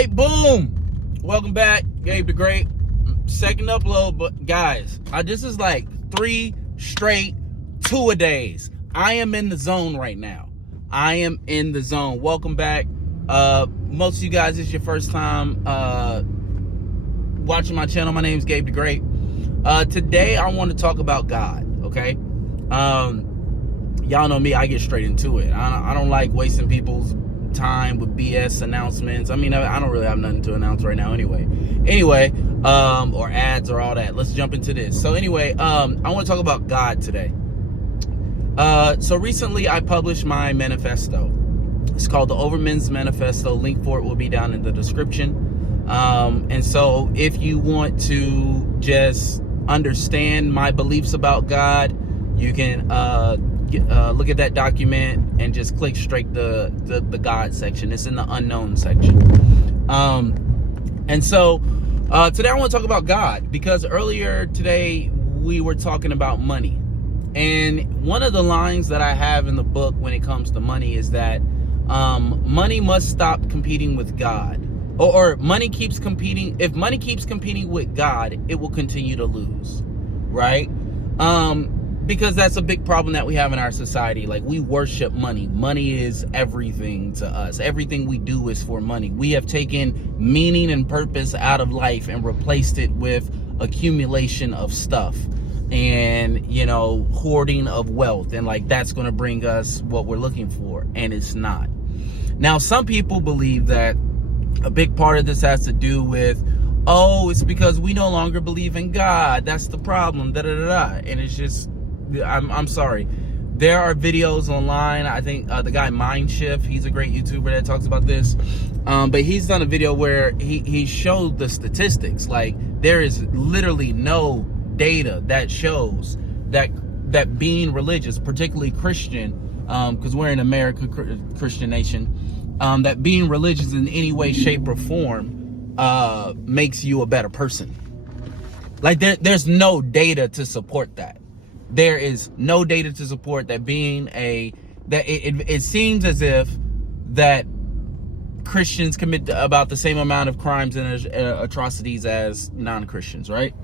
right, boom. Welcome back, Gabe the Great. Second upload, but guys, this is like 3 straight 2-a-days. I am in the zone right now. I am in the zone. Welcome back. Most of you guys, this is your first time watching my channel. My name is Gabe the Great. Today I want to talk about God, okay? Y'all know me, I get straight into it. I don't like wasting people's time with BS announcements. I mean, I don't really have nothing to announce right now anyway, or ads or all that. Let's jump into this. So anyway, I want to talk about God today. So recently I published my manifesto. It's called the Overmen's Manifesto. Link for it will be down in the description. And so if you want to just understand my beliefs about God, you can look at that document and just click straight the God section. It's in the unknown section. And so today I want to talk about God, because earlier today we were talking about money. And one of the lines that I have in the book when it comes to money is that money must stop competing with God. Or money keeps competing. If money keeps competing with God, it will continue to lose, right? Because that's a big problem that we have in our society. Like, we worship money. Money is everything to us. Everything we do is for money. We have taken meaning and purpose out of life and replaced it with accumulation of stuff and, you know, hoarding of wealth. And like, that's going to bring us what we're looking for. And it's not. Now, some people believe that a big part of this has to do with, oh, it's because we no longer believe in God. That's the problem. Da da da da. And it's just, I'm sorry. There are videos online. I think the guy Mindshift, he's a great YouTuber that talks about this. But he's done a video where he showed the statistics. Like, there is literally no data that shows that being religious, particularly Christian, because we're in America, Christian nation, that being religious in any way, shape, or form makes you a better person. Like, there's no data to support that. There is no data to support that it seems as if that Christians commit about the same amount of crimes and atrocities as non-Christians, right?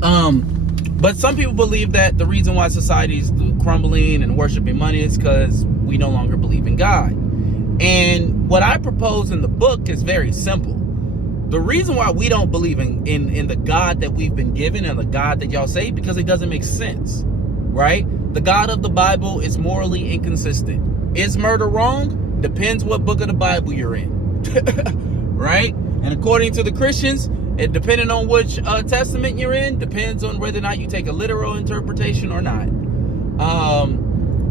But some people believe that the reason why society is crumbling and worshiping money is because we no longer believe in God. And what I propose in the book is very simple. The reason why we don't believe in the God that we've been given and the God that y'all say, because it doesn't make sense, right? The God of the Bible is morally inconsistent. Is murder wrong? Depends what book of the Bible you're in, right? And according to the Christians, it depending on which testament you're in, depends on whether or not you take a literal interpretation or not.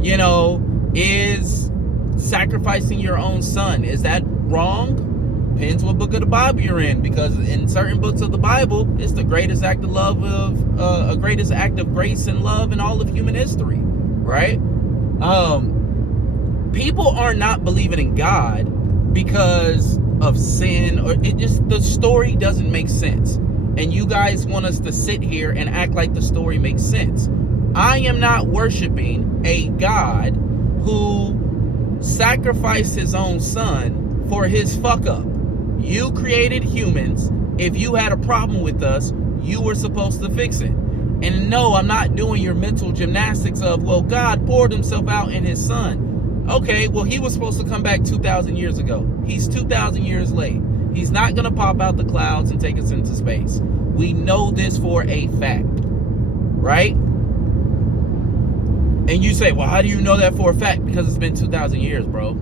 You know, is sacrificing your own son, is that wrong? Depends what book of the Bible you're in, because in certain books of the Bible, it's the greatest act of love greatest act of grace and love in all of human history, right? People are not believing in God because of sin, or the story doesn't make sense. And you guys want us to sit here and act like the story makes sense. I am not worshiping a God who sacrificed his own son for his fuck up. You created humans. If you had a problem with us, you were supposed to fix it. And no, I'm not doing your mental gymnastics of, well, God poured himself out in his son. Okay, well, he was supposed to come back 2,000 years ago. He's 2,000 years late. He's not going to pop out the clouds and take us into space. We know this for a fact, right? And you say, well, how do you know that for a fact? Because it's been 2,000 years, bro.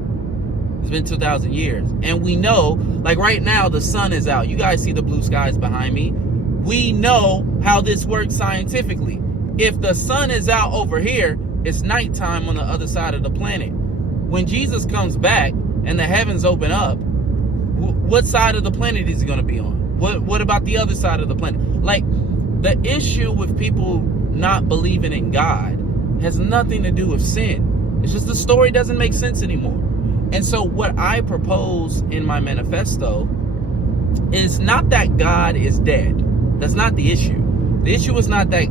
It's been 2,000 years. And we know, like right now, the sun is out. You guys see the blue skies behind me. We know how this works scientifically. If the sun is out over here, it's nighttime on the other side of the planet. When Jesus comes back and the heavens open up, what side of the planet is he going to be on? What about the other side of the planet? Like, the issue with people not believing in God has nothing to do with sin. It's just the story doesn't make sense anymore. And so what I propose in my manifesto is not that God is dead. That's not the issue. The issue is not that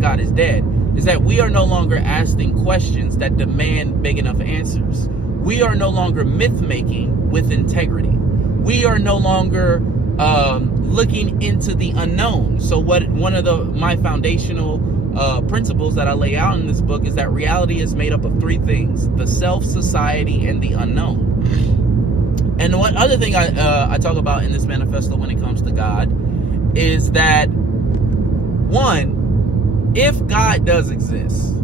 God is dead. Is that we are no longer asking questions that demand big enough answers. We are no longer myth making with integrity. We are no longer looking into the unknown. So one of my foundational principles that I lay out in this book is that reality is made up of three things: the self, society, and the unknown. And one other thing I talk about in this manifesto when it comes to God is that, one, if God does exist,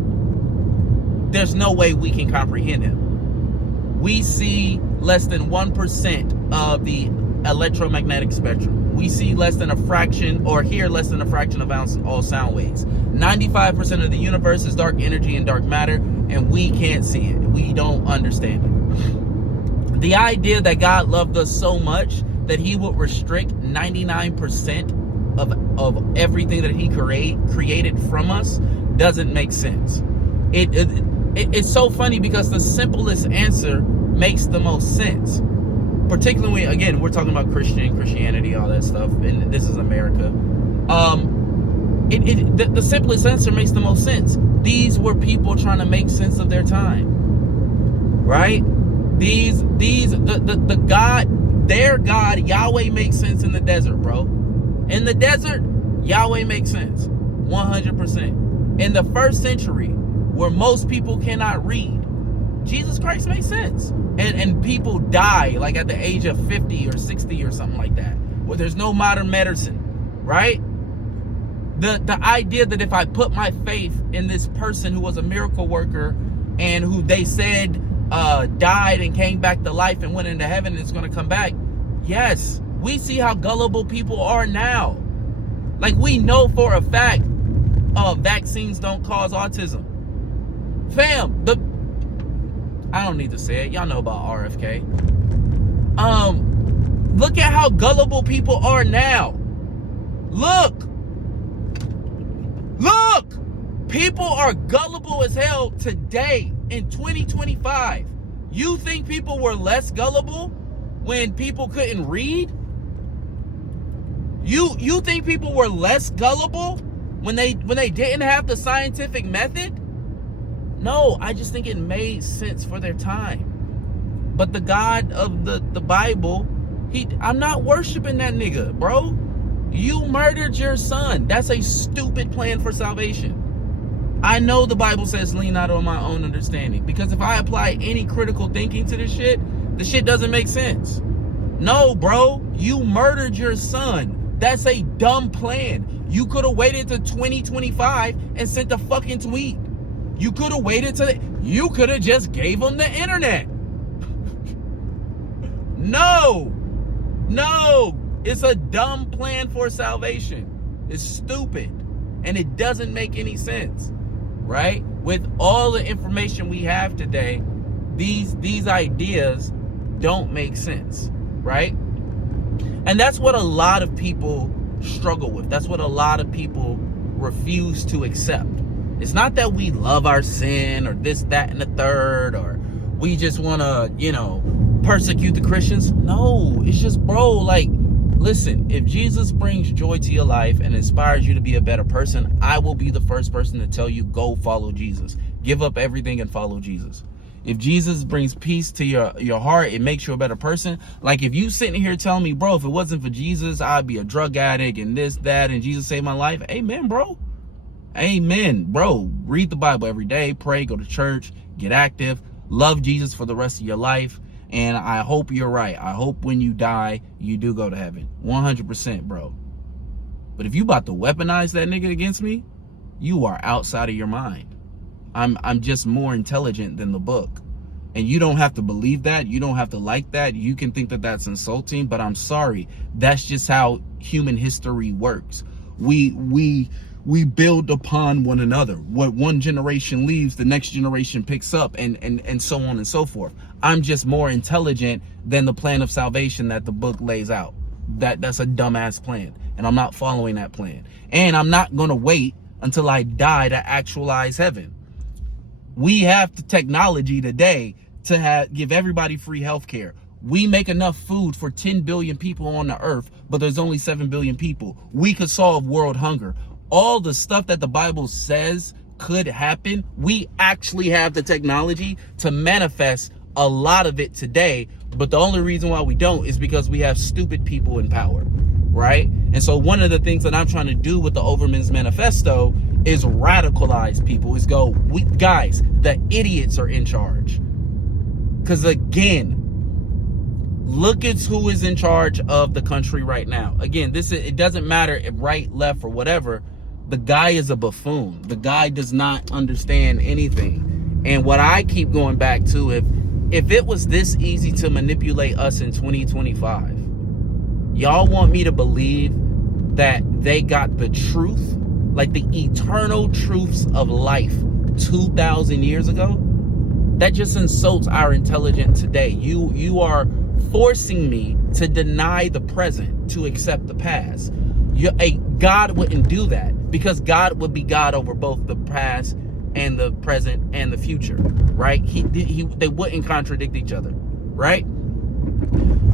there's no way we can comprehend him. We see less than 1% of the electromagnetic spectrum. We see less than a fraction, or hear less than a fraction of all sound waves. 95% of the universe is dark energy and dark matter, and we can't see it. We don't understand it. The idea that God loved us so much that he would restrict 99% of everything that he created from us doesn't make sense. It's so funny because the simplest answer makes the most sense. Particularly, again, we're talking about Christianity, all that stuff, and this is America. The simplest answer makes the most sense. These were people trying to make sense of their time, right? Their God, Yahweh, makes sense in the desert, bro. In the desert, Yahweh makes sense, 100%. In the first century, where most people cannot read, Jesus Christ makes sense. And people die like at the age of 50 or 60 or something like that, where there's no modern medicine, right? The idea that if I put my faith in this person who was a miracle worker and who they said died and came back to life and went into heaven and is going to come back, yes, we see how gullible people are now. Like, we know for a fact vaccines don't cause autism. Fam, I don't need to say it. Y'all know about RFK. Look at how gullible people are now. Look. People are gullible as hell today in 2025. You think people were less gullible when people couldn't read? You think people were less gullible when they didn't have the scientific method? No, I just think it made sense for their time. But the God of the Bible, I'm not worshiping that nigga, bro. You murdered your son. That's a stupid plan for salvation. I know the Bible says lean not on my own understanding, because if I apply any critical thinking to this shit, the shit doesn't make sense. No, bro, you murdered your son. That's a dumb plan. You could have waited to 2025 and sent a fucking tweet. You could have waited you could have just gave him the internet. No, it's a dumb plan for salvation. It's stupid, and it doesn't make any sense, right? With all the information we have today, these ideas don't make sense, right? And that's what a lot of people struggle with. That's what a lot of people refuse to accept. It's not that we love our sin or this, that, and the third, or we just want to, persecute the Christians. No, it's just, bro, like, listen, if Jesus brings joy to your life and inspires you to be a better person, I will be the first person to tell you, go follow Jesus. Give up everything and follow Jesus. If Jesus brings peace to your heart, it makes you a better person. Like, if you sitting here telling me, bro, if it wasn't for Jesus, I'd be a drug addict and this, that, and Jesus saved my life. Amen, bro. Amen, bro. Read the Bible every day, pray, go to church, get active, love Jesus for the rest of your life. And I hope you're right. I hope when you die, you do go to heaven. 100%, bro. But if you about to weaponize that nigga against me, you are outside of your mind. I'm just more intelligent than the book. And you don't have to believe that. You don't have to like that. You can think that that's insulting, but I'm sorry. That's just how human history works. We build upon one another. What one generation leaves, the next generation picks up, and so on and so forth. I'm just more intelligent than the plan of salvation that the book lays out. That's a dumbass plan, and I'm not following that plan. And I'm not going to wait until I die to actualize heaven. We have the technology today to give everybody free healthcare. We make enough food for 10 billion people on the earth, but there's only 7 billion people. We could solve world hunger. All the stuff that the Bible says could happen, we actually have the technology to manifest a lot of it today, But the only reason why we don't is because we have stupid people in power, right? And so one of the things that I'm trying to do with the Overman's Manifesto is radicalize people, is go, guys, the idiots are in charge. Because again, look at who is in charge of the country right now. Again, it doesn't matter if right, left, or whatever. The guy is a buffoon. The guy does not understand anything. And what I keep going back to, if it was this easy to manipulate us in 2025, y'all want me to believe that they got the truth, like the eternal truths of life 2,000 years ago? That just insults our intelligence today. You are forcing me to deny the present to accept the past. God wouldn't do that, because God would be God over both the past and the present and the future, right? They wouldn't contradict each other, right?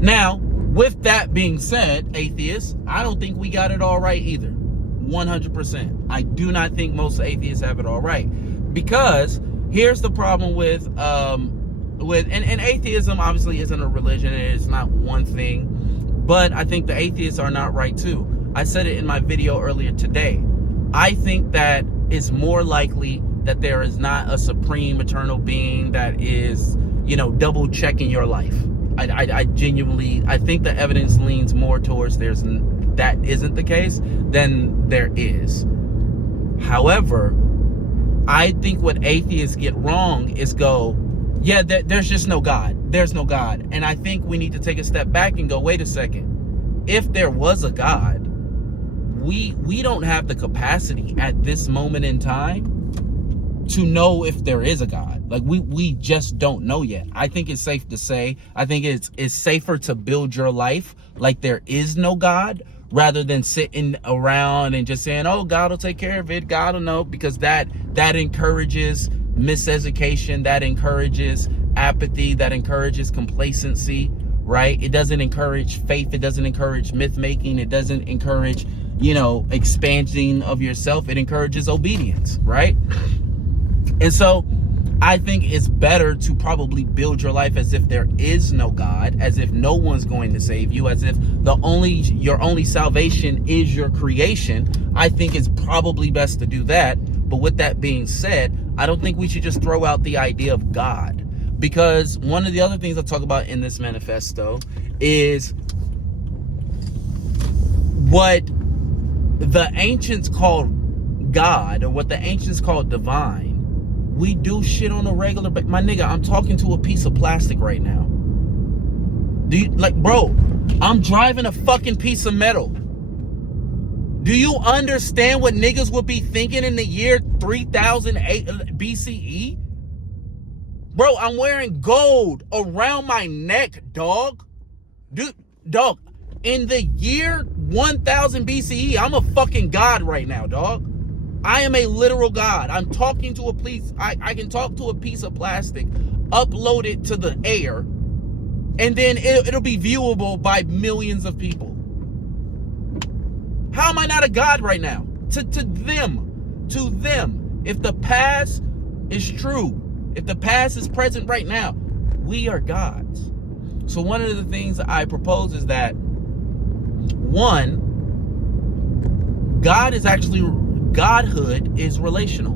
Now, with that being said, atheists, I don't think we got it all right either. 100%. I do not think most atheists have it all right, because here's the problem with atheism obviously isn't a religion, and it's not one thing, but I think the atheists are not right too. I said it in my video earlier today. I think that it's more likely that there is not a supreme eternal being that is, double checking your life. I genuinely, I think the evidence leans more towards that isn't the case than there is. However, I think what atheists get wrong is there's just no God. There's no God. And I think we need to take a step back and go, wait a second. If there was a God, we don't have the capacity at this moment in time to know if there is a God. Like we just don't know yet. I think it's safe to say, I think it's safer to build your life like there is no God, rather than sitting around and just saying, oh, God will take care of it, God will know, because that encourages miseducation, that encourages apathy, that encourages complacency, right? It doesn't encourage faith, it doesn't encourage myth making, it doesn't encourage, expanding of yourself, it encourages obedience, right? And so I think it's better to probably build your life as if there is no God, as if no one's going to save you, as if your only salvation is your creation. I think it's probably best to do that. But with that being said, I don't think we should just throw out the idea of God, because one of the other things I talk about in this manifesto is what the ancients called God, or what the ancients called divine. We do shit on a regular, but my nigga, I'm talking to a piece of plastic right now. Bro, I'm driving a fucking piece of metal. Do you understand what niggas would be thinking in the year 3008 BCE? Bro, I'm wearing gold around my neck, dog. Dog, in the year 1000 BCE, I'm a fucking god right now, dog. I am a literal god. I'm talking to I can talk to a piece of plastic, upload it to the air, and then it'll be viewable by millions of people. How am I not a god right now? To them, if the past is true, if the past is present right now, we are gods. So one of the things I propose is that, one, Godhood is relational,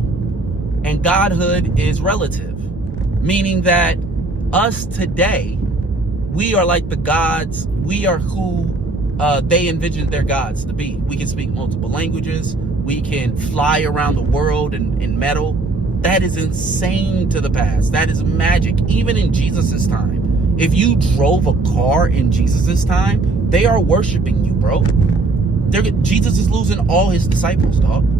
and Godhood is relative, meaning that us today, we are like the gods. We are who they envisioned their gods to be. We can speak multiple languages. We can fly around the world in metal. That is insane to the past. That is magic. Even in Jesus's time, if you drove a car in Jesus's time, they are worshiping you, bro. Jesus is losing all his disciples, dog.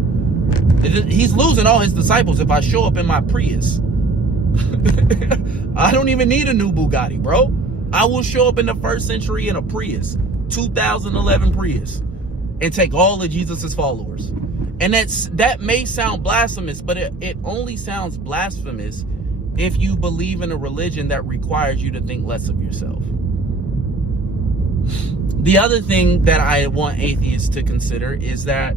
He's losing all his disciples if I show up in my Prius. I don't even need a new Bugatti, bro. I will show up in the first century in a Prius, 2011 Prius, and take all of Jesus's followers. And that may sound blasphemous, but it only sounds blasphemous if you believe in a religion that requires you to think less of yourself. The other thing that I want atheists to consider is that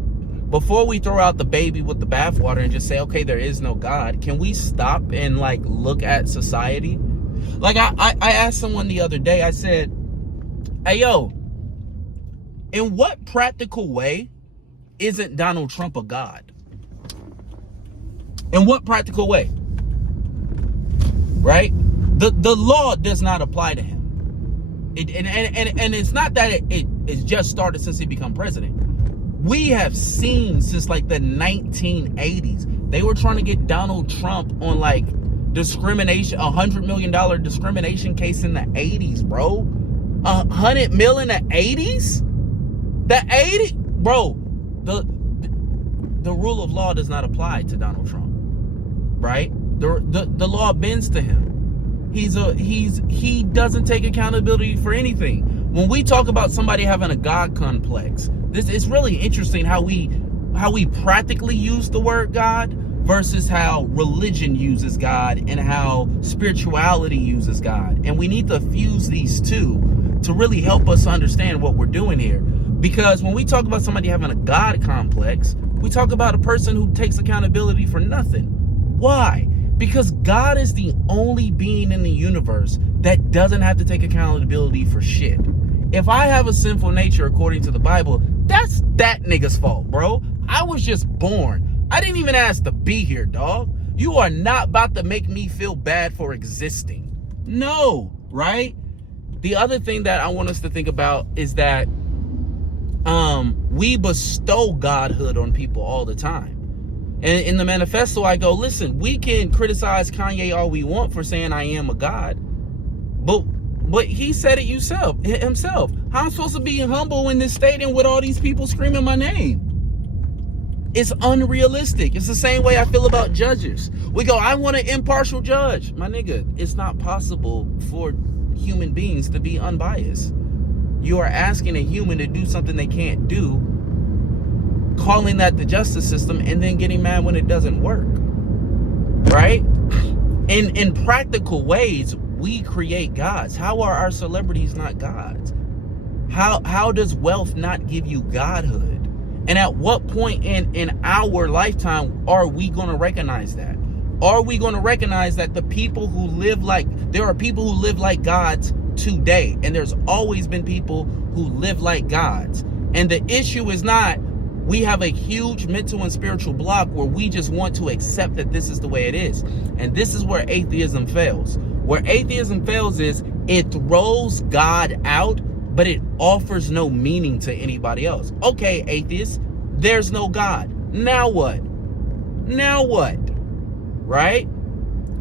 before we throw out the baby with the bathwater and just say, okay, there is no God, can we stop and look at society? Like I asked someone the other day, I said, hey, yo, in what practical way isn't Donald Trump a god? In what practical way? Right? The law does not apply to him. And it's not that it's just started since he become president. We have seen since like the 1980s, they were trying to get Donald Trump on like discrimination, $100 million discrimination case in the 80s, bro. $100 million in the 80s? The 80s? Bro, the rule of law does not apply to Donald Trump, right? The law bends to him. He doesn't take accountability for anything. When we talk about somebody having a God complex, this is really interesting how we practically use the word God versus how religion uses God and how spirituality uses God. And we need to fuse these two to really help us understand what we're doing here. Because when we talk about somebody having a God complex, we talk about a person who takes accountability for nothing. Why? Because God is the only being in the universe that doesn't have to take accountability for shit. If I have a sinful nature according to the Bible, that's that nigga's fault, bro. I was just born. I didn't even ask to be here, dog. You are not about to make me feel bad for existing. No, right? The other thing that I want us to think about is that we bestow godhood on people all the time. And in the manifesto, I go, listen, we can criticize Kanye all we want for saying I am a god, but he said it himself. How I'm supposed to be humble in this stadium with all these people screaming my name? It's unrealistic. It's the same way I feel about judges. We go, I want an impartial judge. My nigga, it's not possible for human beings to be unbiased. You are asking a human to do something they can't do, calling that the justice system, and then getting mad when it doesn't work, right? In practical ways, we create gods. How are our celebrities not gods? How does wealth not give you godhood? And at what point in our lifetime are we going to recognize that? Are we going to recognize that there are people who live like gods today, and there's always been people who live like gods? And the issue is not we have a huge mental and spiritual block where we just want to accept that this is the way it is. And this is where atheism fails. Where atheism fails is it throws God out, but it offers no meaning to anybody else. Okay, atheists, there's no God. Now what? Now what? Right?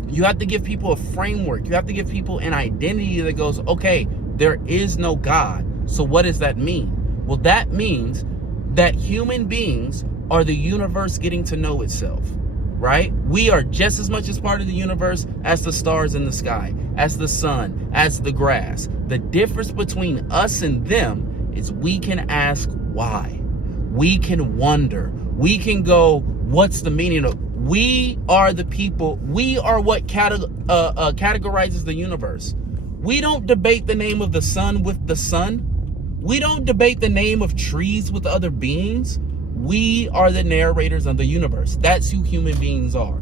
You have to give people a framework. You have to give people an identity that goes, okay, there is no God. So what does that mean? Well, that means that human beings are the universe getting to know itself, right? We are just as much as part of the universe as the stars in the sky, as the sun, as the grass. The difference between us and them is we can ask why. We can wonder. We can go, what's the meaning of? We are the people. We are what categorizes the universe. We don't debate the name of the sun with the sun. We don't debate the name of trees with other beings. We are the narrators of the universe. That's who human beings are.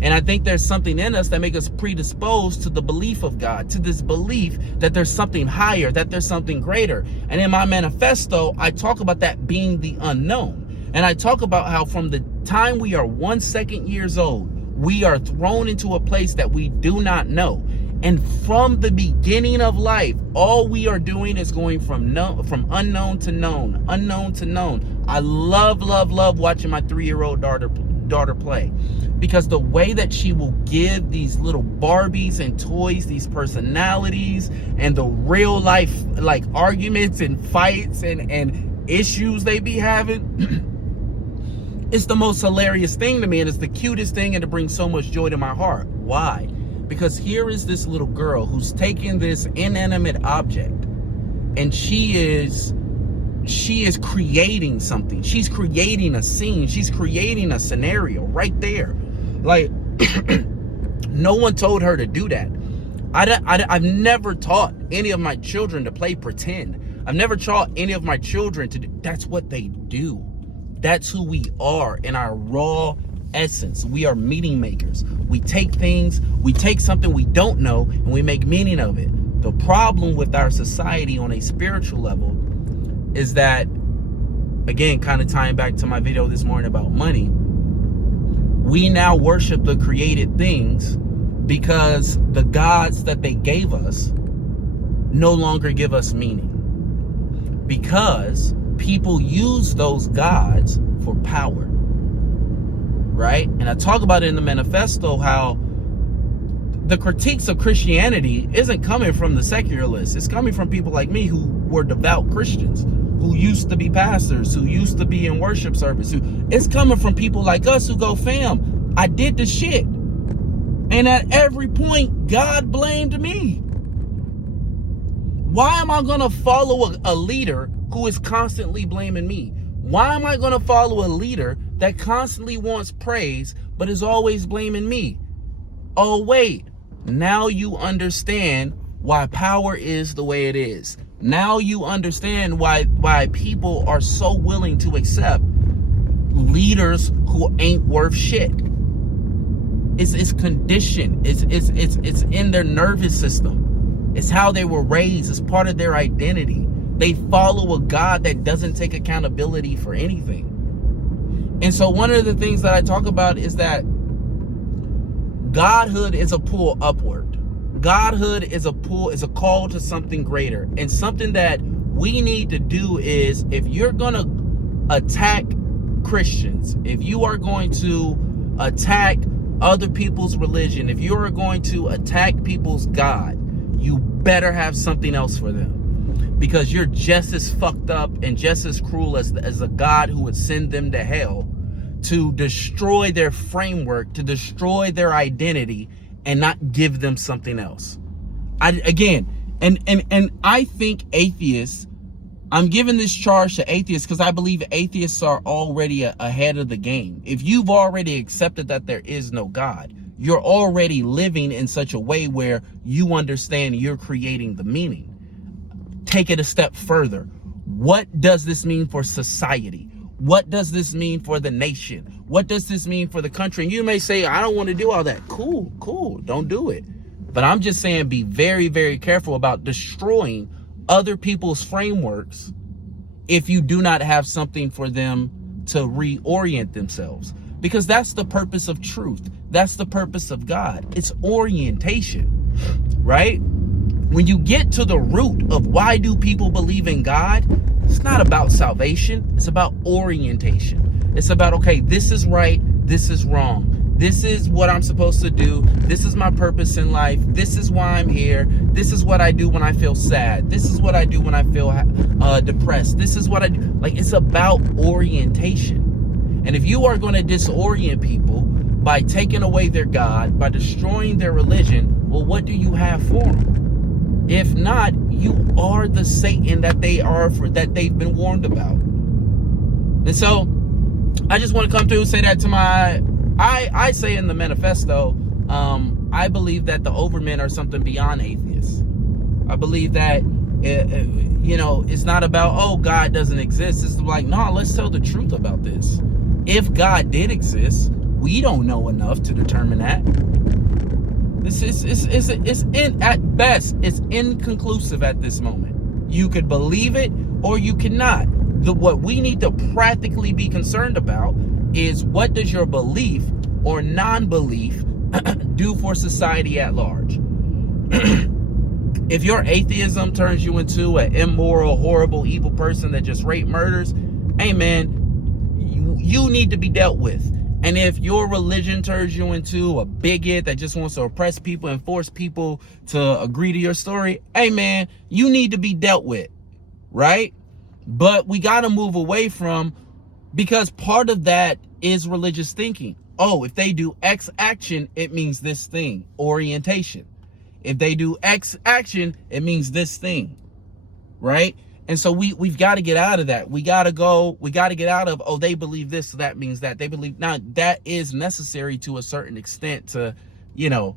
And I think there's something in us that makes us predisposed to the belief of God, to this belief that there's something higher, that there's something greater. And in my manifesto, I talk about that being the unknown. And I talk about how from the time we are 1 second years old, we are thrown into a place that we do not know. And from the beginning of life, all we are doing is going from unknown to known, unknown to known. I love watching my 3-year-old daughter play, because the way that she will give these little Barbies and toys, these personalities, and the real life like arguments and fights and issues they be having, it's the most hilarious thing to me, and it's the cutest thing, and it brings so much joy to my heart. Why? Because here is this little girl who's taking this inanimate object, and she is creating something. She's creating a scene. She's creating a scenario right there. Like, no one told her to do that. I've never taught any of my children to play pretend. I've never taught any of my children to do. That's what they do. That's who we are in our raw, essence. We are meaning makers. We take something we don't know and we make meaning of it. The problem with our society on a spiritual level is that, again, kind of tying back to my video this morning about money, we now worship the created things because the gods that they gave us no longer give us meaning. Because people use those gods for power, right? And I talk about it in the manifesto how the critiques of Christianity isn't coming from the secularists. It's coming from people like me who were devout Christians, who used to be pastors, who used to be in worship service. It's coming from people like us who go, fam, I did the shit. And at every point, God blamed me. Why am I going to follow a leader who is constantly blaming me? Why am I going to follow a leader that constantly wants praise but is always blaming me? Oh, wait. Now you understand why power is the way it is. Now you understand why people are so willing to accept leaders who ain't worth shit. It's conditioned. It's in their nervous system. It's how they were raised. It's part of their identity. They follow a God that doesn't take accountability for anything. And so one of the things that I talk about is that Godhood is a pull upward. Godhood is a call to something greater. And something that we need to do is, if you're going to attack Christians, if you are going to attack other people's religion, if you are going to attack people's God, you better have something else for them. Because you're just as fucked up and just as cruel as a God who would send them to hell to destroy their framework, to destroy their identity, and not give them something else. I think atheists, I'm giving this charge to atheists because I believe atheists are already ahead of the game. If you've already accepted that there is no God, you're already living in such a way where you understand you're creating the meaning. Take it a step further. What does this mean for society? What does this mean for the nation? What does this mean for the country? And you may say, I don't want to do all that. Cool. Don't do it. But I'm just saying, be very, very careful about destroying other people's frameworks if you do not have something for them to reorient themselves. Because that's the purpose of truth. That's the purpose of God. It's orientation, right? When you get to the root of why do people believe in God, it's not about salvation. It's about orientation. It's about, okay, this is right. This is wrong. This is what I'm supposed to do. This is my purpose in life. This is why I'm here. This is what I do when I feel sad. This is what I do when I feel depressed. This is what I do. Like, it's about orientation. And if you are going to disorient people by taking away their God, by destroying their religion, well, what do you have for them? If not, you are the Satan that they've been warned about. And so I just want to come through and say that to I say in the manifesto, I believe that the overmen are something beyond atheists. I believe that, it's not about, oh, God doesn't exist. It's like, no, let's tell the truth about this. If God did exist, we don't know enough to determine that. At best, it's inconclusive at this moment. You could believe it or you cannot. What we need to practically be concerned about is, what does your belief or non-belief do for society at large? If your atheism turns you into an immoral, horrible, evil person that just rape murders, hey man, you need to be dealt with. And if your religion turns you into a bigot that just wants to oppress people and force people to agree to your story, hey man, you need to be dealt with, right? But we got to move away from, because part of that is religious thinking. Oh, if they do X action, it means this thing, orientation. If they do X action, it means this thing, right? And so we've got to get out of that. We got to get out of, oh, they believe this, so that means that. They believe, now that is necessary to a certain extent to, you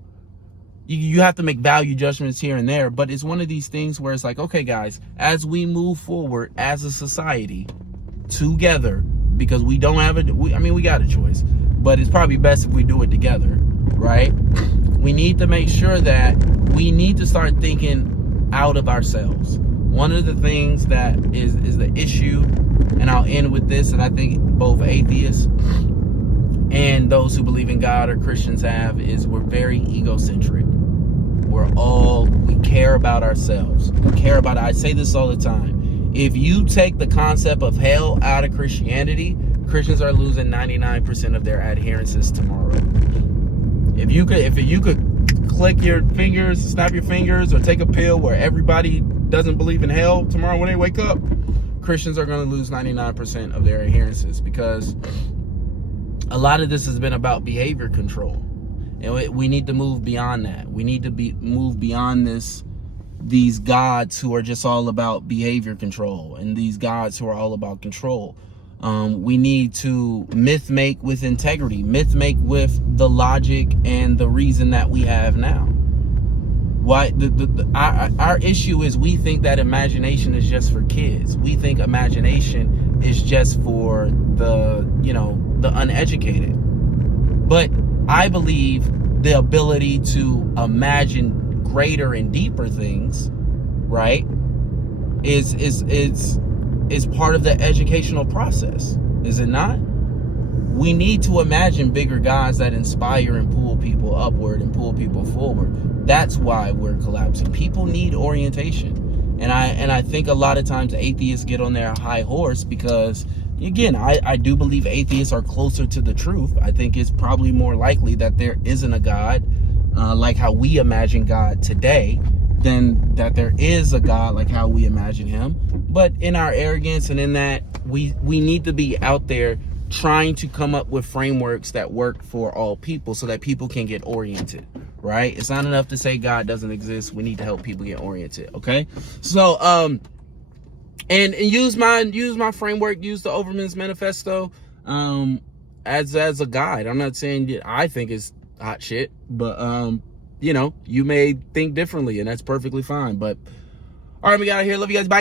have to make value judgments here and there, but it's one of these things where it's like, okay, guys, as we move forward as a society together, because we don't have we got a choice, but it's probably best if we do it together, right? We need to make sure that we need to start thinking out of ourselves. One of the things that is the issue, and I'll end with this, and I think both atheists and those who believe in God or Christians have, is we're very egocentric. We care about ourselves. We care about, I say this all the time. If you take the concept of hell out of Christianity, Christians are losing 99% of their adherences tomorrow. If you could click your fingers, snap your fingers, or take a pill where everybody doesn't believe in hell tomorrow when they wake up, Christians are going to lose 99% of their adherences, because a lot of this has been about behavior control. And we need to move beyond that. We need to move beyond these gods who are just all about behavior control, and these gods who are all about control. We need to myth make with integrity, myth make with the logic and the reason that we have now. Why our issue is we think that imagination is just for kids. We think imagination is just for the uneducated. But I believe the ability to imagine greater and deeper things, right, is part of the educational process, is it not? We need to imagine bigger gods that inspire and pull people upward and pull people forward. That's why we're collapsing. People need orientation. And I think a lot of times atheists get on their high horse because, again, I do believe atheists are closer to the truth. I think it's probably more likely that there isn't a God like how we imagine God today, than that there is a God like how we imagine him. But in our arrogance and in that, we need to be out there trying to come up with frameworks that work for all people so that people can get oriented, right? It's not enough to say God doesn't exist. We need to help people get oriented, okay? So, and use my framework, use the Overman's Manifesto as a guide. I'm not saying that I think it's hot shit, but you may think differently, and that's perfectly fine. But all right, we got out of here. Love you guys. Bye.